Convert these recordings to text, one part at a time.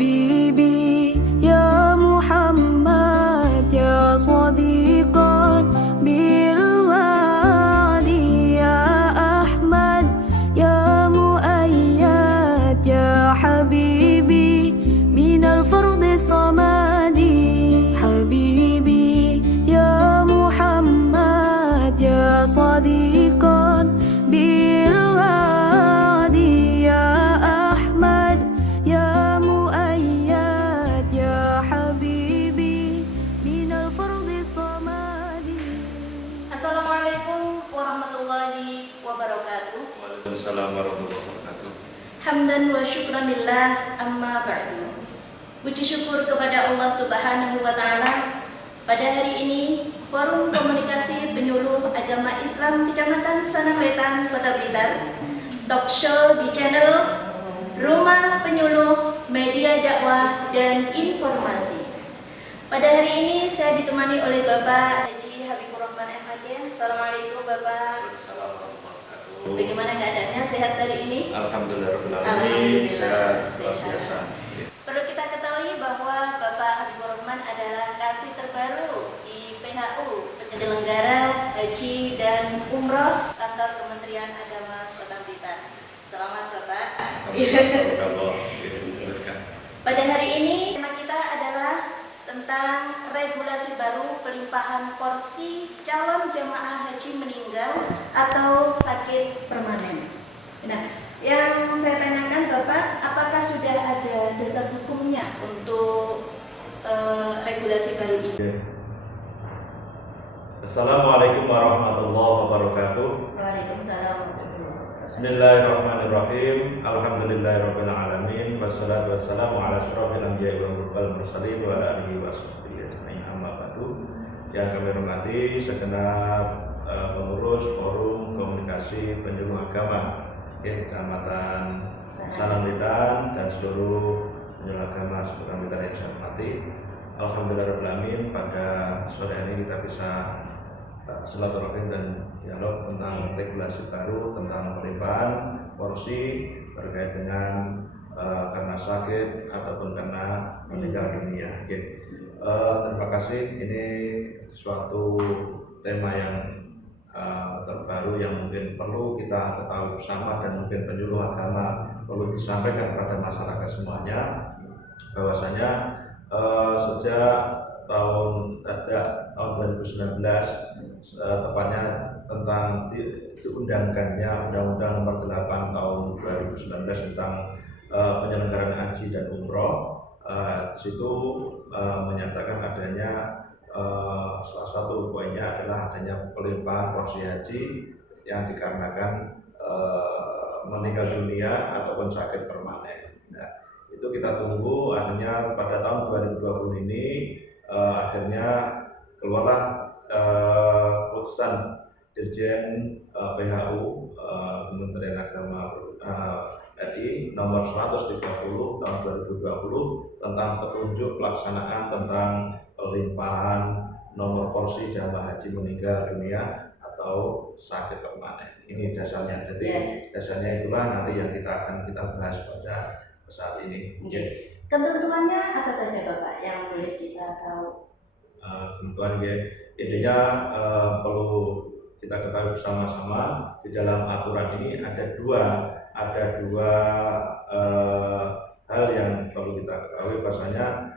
حبيبي يا محمد يا صديقا بالوعد يا أحمد يا مؤيد يا حبيبي من الفرد الصمد حبيبي يا محمد يا صديقا بالوعد يا أحمد يا مؤيد يا حبيبي من الفرد الصمد. Assalamualaikum warahmatullahi wabarakatuh. Waalaikumsalam warahmatullahi wabarakatuh. Hamdan wa syukranillah amma ba'du. Puji syukur kepada Allah Subhanahu wa taala. Pada hari ini Forum Komunikasi Penyuluh Agama Islam Kecamatan Sanangwetan, Kota Blitar, talk show di channel Rumah Penyuluh Media Dakwah dan Informasi. Pada hari ini saya ditemani oleh Bapak Haji Habibur Rahman MHK. Assalamualaikum Bapak. Bagaimana keadaannya? Sehat hari ini? Alhamdulillah, sehat luar biasa. Perlu kita ketahui bahwa Bapak Habibur Rahman adalah kasih terbaru di PHU, penyelenggara haji dan umroh kantor Kementerian Agama Kota Blitar. Selamat Bapak. Pada hari ini tema kita adalah tentang regulasi baru pelimpahan porsi calon jamaah haji meninggal atau sakit permanen. Nah, yang saya tanyakan Bapak, apakah sudah ada dasar hukumnya untuk regulasi baru ini? Assalamualaikum warahmatullahi wabarakatuh. Waalaikumsalam. Bismillahirrahmanirrahim. Alhamdulillahirabbil alamin wassalatu wassalamu ala asyrofil anbiya'i wal mursalin wa ala alihi washabbihi ajmain. Amma ba'du. Yang kami hormati segenap pengurus Forum Komunikasi Penyuluh Agama Kecamatan Sanangwetan dan seluruh penyuluh agama seluruh Blitar yang saya hormati. Alhamdulillahirabbil alamin, pada sore ini kita bisa silaturahim dan dialog tentang regulasi baru tentang pelimpahan porsi terkait dengan karena sakit ataupun karena meninggal dunia. Terima kasih. Ini suatu tema yang terbaru yang mungkin perlu kita ketahui bersama dan mungkin penyuluh agama perlu disampaikan kepada masyarakat semuanya, bahwasanya sejak tahun 2019 tepatnya tentang diundangkannya Undang-Undang Nomor 8 Tahun 2019 tentang penyelenggaraan haji dan umroh. Di situ menyatakan adanya salah satu poinnya adalah adanya pelimpahan porsi haji yang dikarenakan meninggal dunia ataupun sakit permanen. Nah, itu kita tunggu akhirnya pada tahun 2020 ini akhirnya keluarlah keputusan Dirjen PHU Kementerian Agama RI nomor 130 tahun 2020 tentang petunjuk pelaksanaan tentang pelimpahan nomor porsi jamaah haji meninggal dunia atau sakit permanen. Ini dasarnya. Jadi dasarnya itulah nanti yang kita bahas pada saat ini. Ketentuannya apa saja Bapak yang boleh kita tahu? Ketentuan intinya perlu kita ketahui bersama-sama di dalam aturan ini ada dua hal yang perlu kita ketahui, bahwasanya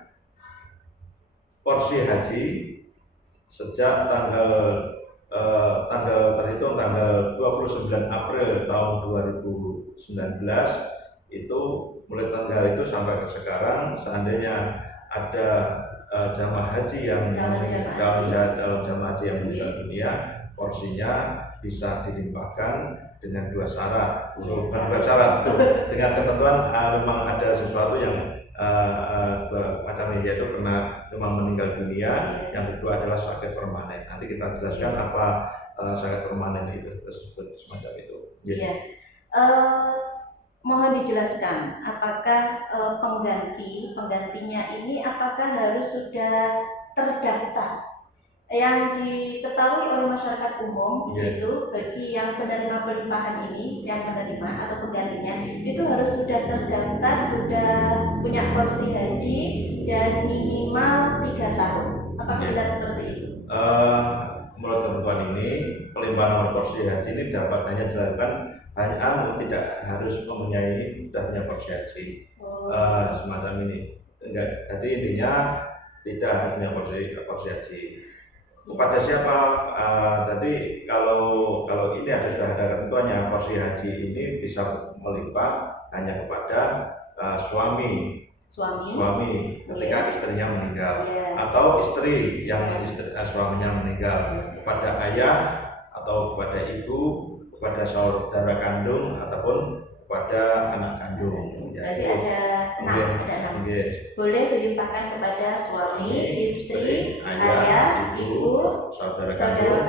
porsi haji sejak tanggal terhitung tanggal 29 April tahun 2019 itu mulai tanggal itu sampai ke sekarang, seandainya ada jamaah haji yang calon jamaah haji yang meninggal dunia, porsinya bisa dilimpahkan dengan dua syarat, dengan ketentuan memang ada sesuatu yang macam ini, yaitu karena memang meninggal dunia, yang kedua adalah sakit permanen. Nanti kita jelaskan apa sakit permanen itu tersebut semacam itu. Mohon dijelaskan apakah penggantinya ini apakah harus sudah terdaftar yang diketahui oleh masyarakat umum Iya. itu bagi yang penerima pelimpahan ini, yang menerima atau penggantinya itu harus sudah terdaftar, sudah punya porsi haji dan minimal 3 tahun. Apakah Iya. benar seperti itu? Menurut ketentuan ini, pelimpahan nomor porsi haji ini dapat hanya dilakukan tidak harus mempunyai sudah punya porsi haji. Semacam ini. Enggak, jadi intinya tidak harus punya porsi haji. Kepada siapa? Jadi kalau ini sudah ada ketentuannya, porsi haji ini bisa melimpah hanya kepada suami ketika istrinya meninggal, atau istri yang suaminya meninggal, kepada ayah atau kepada ibu, kepada saudara kandung ataupun kepada anak kandung. Berarti ada 6. Yes. Boleh dilimpahkan kepada suami, istri, ayah, ibu, saudara kandung,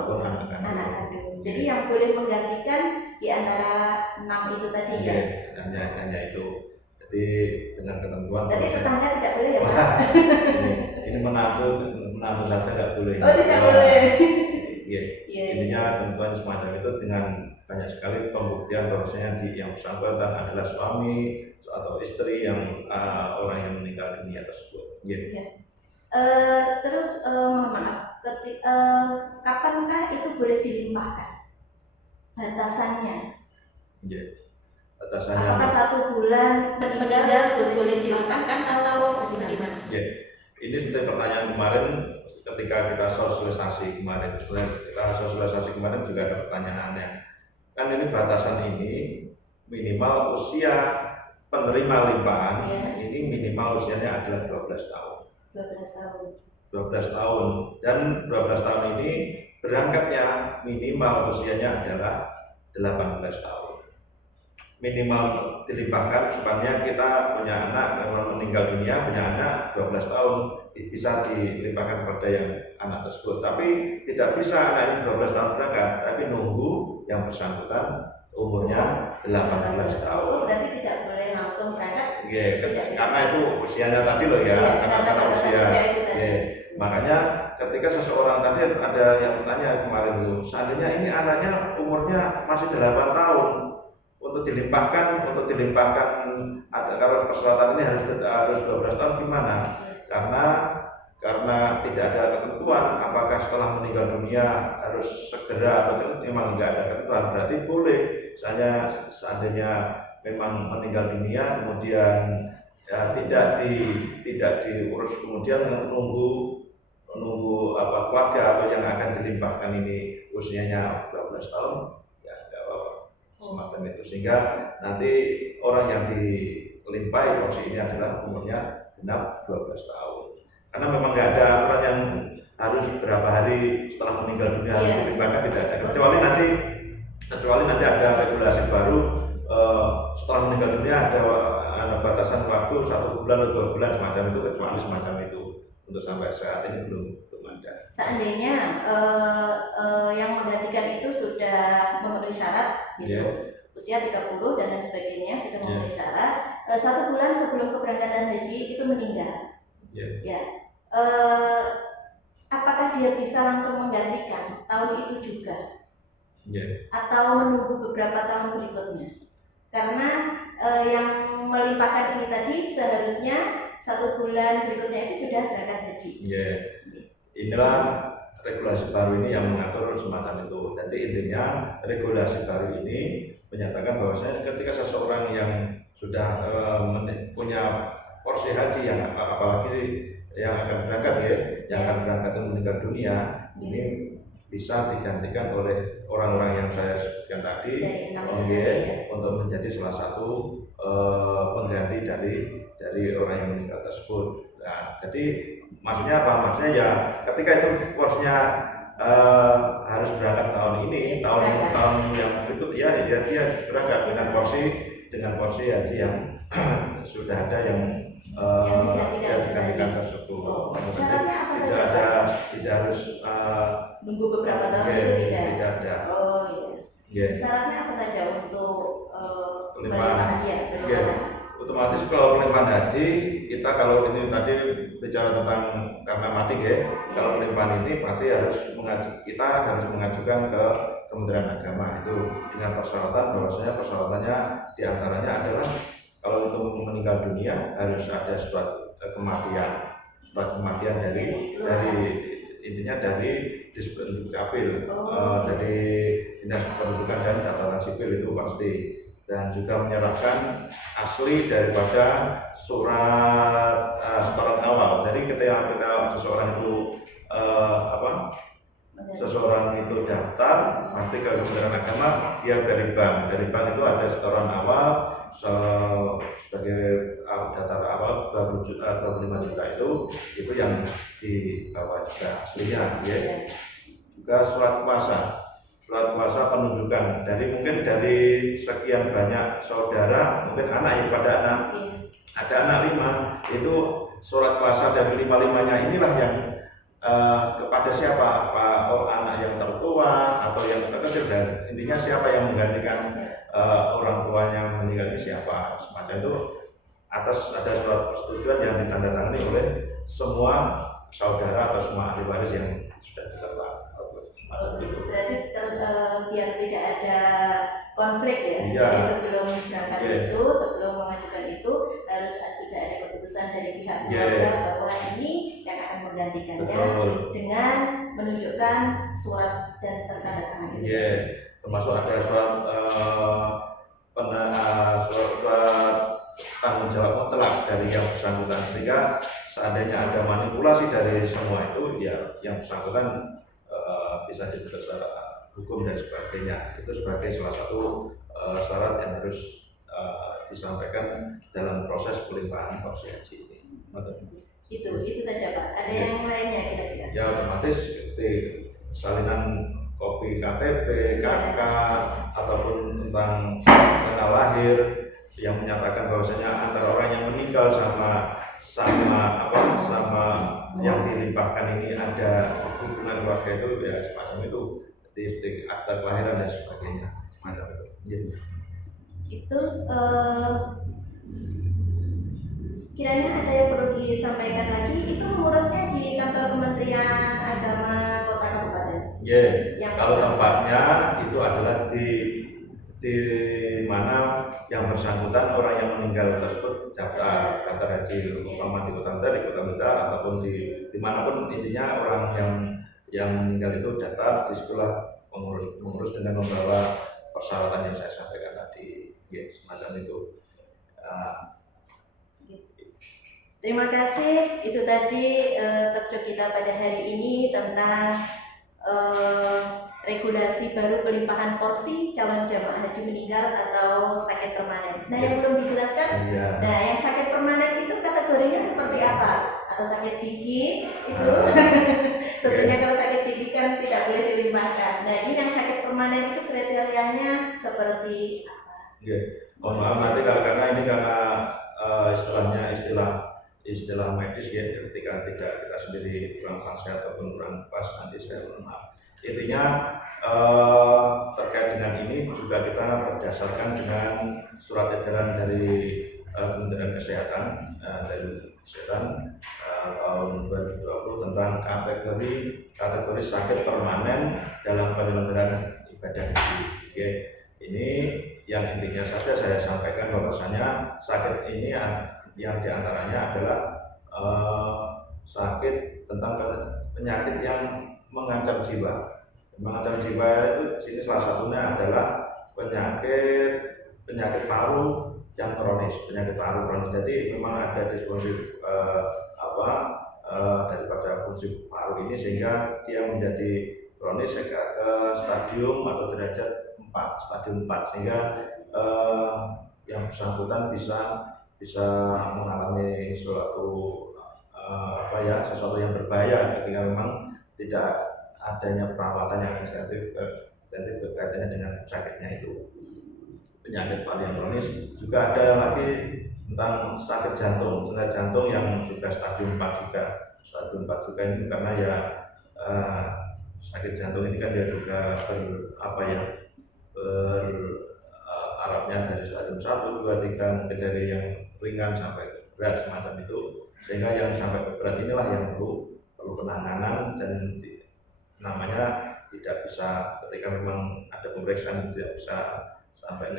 ataupun anak kandung. Jadi yang boleh menggantikan di antara 6 itu tadi ya. Hanya itu. Jadi dengan ketentuan. Jadi tetangga tidak boleh ya, Pak? Ini menantu saja nggak boleh. Oh, tidak boleh. Iya. Intinya ketentuan semacam itu dengan banyak sekali pembuktian bahwasanya yang bersangkutan adalah suami atau istri yang orang yang meninggal dunia tersebut. Terus mohon maaf, kapankah itu boleh dilimpahkan? Batasannya? Batasannya. Apakah 1 bulan meninggal itu boleh dilimpahkan atau bagaimana? Ini seperti pertanyaan kemarin ketika kita sosialisasi kemarin juga ada pertanyaannya. Kan ini batasan ini minimal usia penerima limpahan ini minimal usianya adalah 12 tahun. 12 tahun dan 12 tahun ini berangkatnya minimal usianya adalah 18 tahun. Minimal dilimpahkan supaya kita punya anak kalau meninggal dunia punya anak 12 tahun bisa dilimpahkan kepada yang anak tersebut, tapi tidak bisa anak ini 12 tahun berangkat, tapi nunggu yang bersangkutan umurnya 18 tahun. Berarti tidak boleh langsung berangkat. Karena itu usianya tadi loh ya, karena usia. Makanya ketika seseorang tadi ada yang bertanya kemarin itu, seandainya ini anaknya umurnya masih 8 tahun untuk dilimpahkan kalau persyaratan ini harus 12 tahun gimana? Karena tidak ada ketentuan apakah setelah meninggal dunia harus segera atau memang tidak ada ketentuan. Berarti boleh seandainya memang meninggal dunia kemudian tidak diurus, kemudian menunggu keluarga atau yang akan dilimpahkan ini usianya 12 tahun, ya tidak apa-apa semacam itu, sehingga nanti orang yang dilimpahi porsi ini adalah umurnya genap 12 tahun. Karena memang nggak ada aturan yang harus berapa hari setelah meninggal dunia harus dilimpahkan, tidak ada. Kecuali nanti ada regulasi baru setelah meninggal dunia ada batasan waktu 1 bulan atau 2 bulan semacam itu, kecuali semacam itu. Untuk sampai saat ini belum ada. Seandainya yang menggantikan itu sudah memenuhi syarat gitu. Usia 30 dan lain sebagainya sudah memenuhi syarat, 1 bulan sebelum keberangkatan haji itu meninggal. Apakah dia bisa langsung menggantikan tahun itu juga? Atau menunggu beberapa tahun berikutnya? Karena yang melimpahkan ini tadi seharusnya 1 bulan berikutnya itu sudah berangkat haji. Inilah regulasi baru ini yang mengatur semacam itu. Jadi intinya regulasi baru ini menyatakan bahwasanya ketika seseorang yang sudah punya porsi haji yang apalagi yang akan berangkat itu meninggal dunia, ini bisa digantikan oleh orang-orang yang saya sebutkan tadi untuk menjadi salah satu pengganti dari orang yang meninggal tersebut. Nah, jadi maksudnya apa? Maksudnya ya ketika itu porsinya harus berangkat tahun ini, tahun yang berikut ya dia berangkat dengan porsi haji yang sudah ada yang digantikan tersebut. Syaratnya apa saja? Tidak harus nunggu beberapa tahun itu tidak ada. Syaratnya apa saja untuk pelimpahan haji? Otomatis kalau pelimpahan haji kita kalau ini tadi bicara tentang karena mati ya, kalau pelimpahan ini pasti kita harus mengajukan ke Kementerian Agama itu dengan persyaratan bahwasanya persyaratannya diantaranya adalah kalau itu meninggal dunia harus ada surat kematian dari intinya dari Dukcapil, dari Dinas Kependudukan dan Catatan Sipil itu pasti, dan juga menyerahkan asli daripada surat setoran awal. Jadi ketika seseorang itu seseorang itu daftar pasti ke Kementerian Agama, dia dari bank itu ada setoran awal sebagai data awal 25 juta itu yang dibawa juga aslinya ya. Juga surat kuasa penunjukan mungkin dari sekian banyak saudara, mungkin anak yang pada ada anak 5, itu surat kuasa dari 5-5-nya inilah yang kepada siapa, anak yang tertua atau yang terkecil, dan intinya siapa yang menggantikan orang tuanya meninggal ini siapa, semacam itu, atas ada surat persetujuan yang ditandatangani oleh semua saudara atau semua ahli waris yang sudah diterima. Berarti biar tidak ada konflik ya. Jadi sebelum berangkat sebelum mengajukan itu harus sudah ada keputusan dari pihak keluarga bahwa ini yang akan menggantikannya dengan menunjukkan surat dan tertanda tangan. Termasuk ada surat tanggung jawab mutlak dari yang bersangkutan, sehingga seandainya ada manipulasi dari semua itu ya yang bersangkutan bisa dituntut secara hukum dan sebagainya. Itu sebagai salah satu syarat yang harus disampaikan dalam proses pelimpahan porsi haji ini. Itu saja Pak. Ada yang lainnya kira-kira? Ya otomatis seperti salinan kopi KTP, KK ataupun tentang tanggal lahir yang menyatakan bahwasanya antara orang yang meninggal sama yang dilimpahkan ini ada hubungan keluarga itu ya semacam itu, seperti akta kelahiran dan sebagainya. Itu kiranya ada yang perlu disampaikan lagi, itu mengurusnya di kantor Kementerian Agama Kota Kabupaten. Kalau tempatnya itu adalah di mana yang bersangkutan orang yang meninggal tersebut daftar haji, umpama di Kota Blitar ataupun dimanapun, intinya orang yang meninggal itu daftar di sekolah mengurus dengan membawa persyaratan yang saya sampaikan tadi, semacam itu. Terima kasih, itu tadi talkshow kita pada hari ini tentang regulasi baru pelimpahan porsi calon jamaah haji meninggal atau sakit permanen. Nah, yang belum dijelaskan, nah yang sakit permanen itu kategorinya seperti apa? Atau sakit gigi itu tentunya kalau sakit gigi kan tidak boleh dilimpahkan. Nah, ini yang sakit permanen itu kriterianya seperti apa? Mohon maaf nanti karena istilahnya istilah medis ya, ketika tidak kita sendiri kurang fase ataupun kurang pas, nanti saya mohon maaf. Intinya terkait dengan ini juga kita berdasarkan dengan surat edaran dari Kementerian Kesehatan tahun 2020 tentang kategori sakit permanen dalam penyelenggaraan ibadah haji. Ini yang intinya saja saya sampaikan bahwasanya sakit ini yang diantaranya adalah sakit tentang penyakit yang mengancam jiwa. Mengancam jiwa itu di sini salah satunya adalah penyakit paru yang kronis, Jadi memang ada disfungsi daripada fungsi paru ini sehingga dia menjadi kronis sehingga ke stadium atau derajat 4, sehingga yang bersangkutan bisa mengalami sesuatu yang berbahaya ketika memang tidak adanya perawatan yang ekstensif berkaitannya dengan sakitnya itu. Penyakit paru yang kronis juga ada lagi tentang sakit jantung yang juga stadium 4 juga ini karena sakit jantung ini kan dia juga Arabnya dari stadium 1, 2, 3 mungkin dari yang ringan sampai berat semacam itu, sehingga yang sampai berat inilah yang perlu penanganan dan namanya tidak bisa ketika memang ada pemeriksaan tidak bisa sampai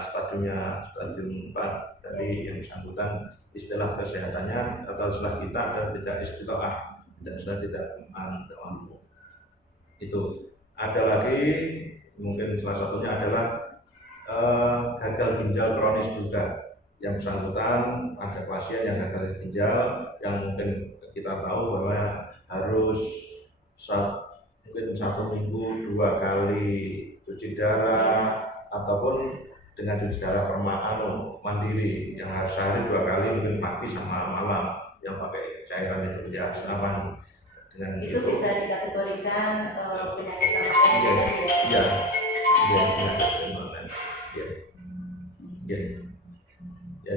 stadium 4. Jadi yang bersangkutan istilah kesehatannya atau istilah kita ada tidak istitoah, tidak mampu. Itu ada lagi mungkin salah satunya adalah gagal ginjal kronis juga. Yang bersangkutan ada pasien yang gagal ginjal yang mungkin kita tahu bahwa harus mungkin 1 minggu 2 kali cuci darah ataupun dengan cuci darah mandiri yang harus sehari 2 kali, mungkin pagi sama malam yang pakai cairan itu ya senapan dengan itu bisa dikategorikan penyakit ya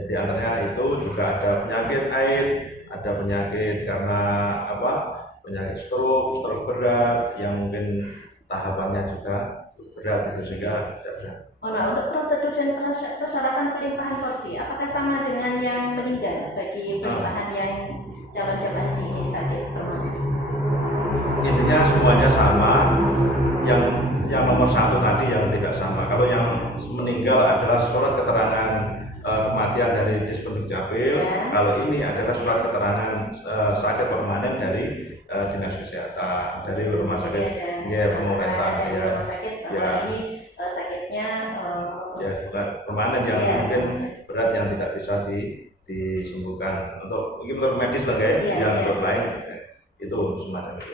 di antaranya itu juga ada penyakit air, ada penyakit karena penyakit stroke berat yang mungkin tahapannya juga berat itu sehingga tidak bisa. Untuk prosedur dan persyaratan pelimpahan kursi, apakah sama dengan yang meninggal bagi pelimpahan yang calon jemaah haji sakit permanen? Intinya semuanya sama. Yang nomor 1 tadi yang tidak sama. Kalau yang meninggal adalah surat keterangan kematian dari Dispendik Capil. Kalau ini adalah surat keterangan sakit permanen dari dinas kesehatan, dari rumah sakit pemerintah ini sakitnya sudah permanen yang mungkin berat yang tidak bisa disembuhkan untuk medis yang lain itu semacam itu.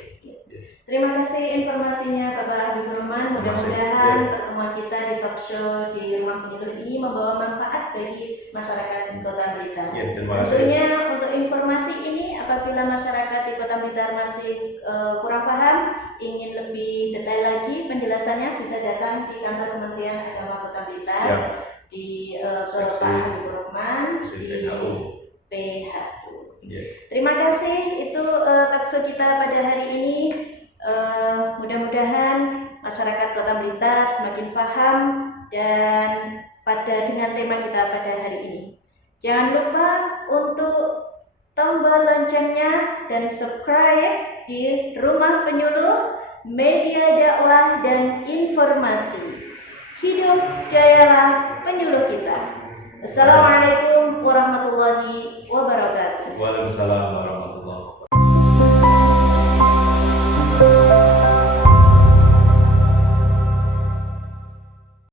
Terima kasih informasinya Bapak Habibur Rahman. Mudah-mudahan pertemuan kita di talk show di Rumah Penyuluh ini membawa manfaat bagi masyarakat Kota Blitar. Tentunya untuk informasi ini apabila masyarakat di Kota Blitar masih kurang paham, ingin lebih detail lagi penjelasannya, bisa datang di kantor Kementerian Agama Kota Blitar di Bapak Habibur Rahman di PHU. Terima kasih, itu talk show kita pada hari ini. Mudah-mudahan masyarakat Kota Blitar semakin paham dan dengan tema kita pada hari ini. Jangan lupa untuk tombol loncengnya dan subscribe di Rumah Penyuluh, media dakwah dan informasi. Hidup jayalah penyuluh kita. Assalamualaikum warahmatullahi wabarakatuh. Waalaikumsalam.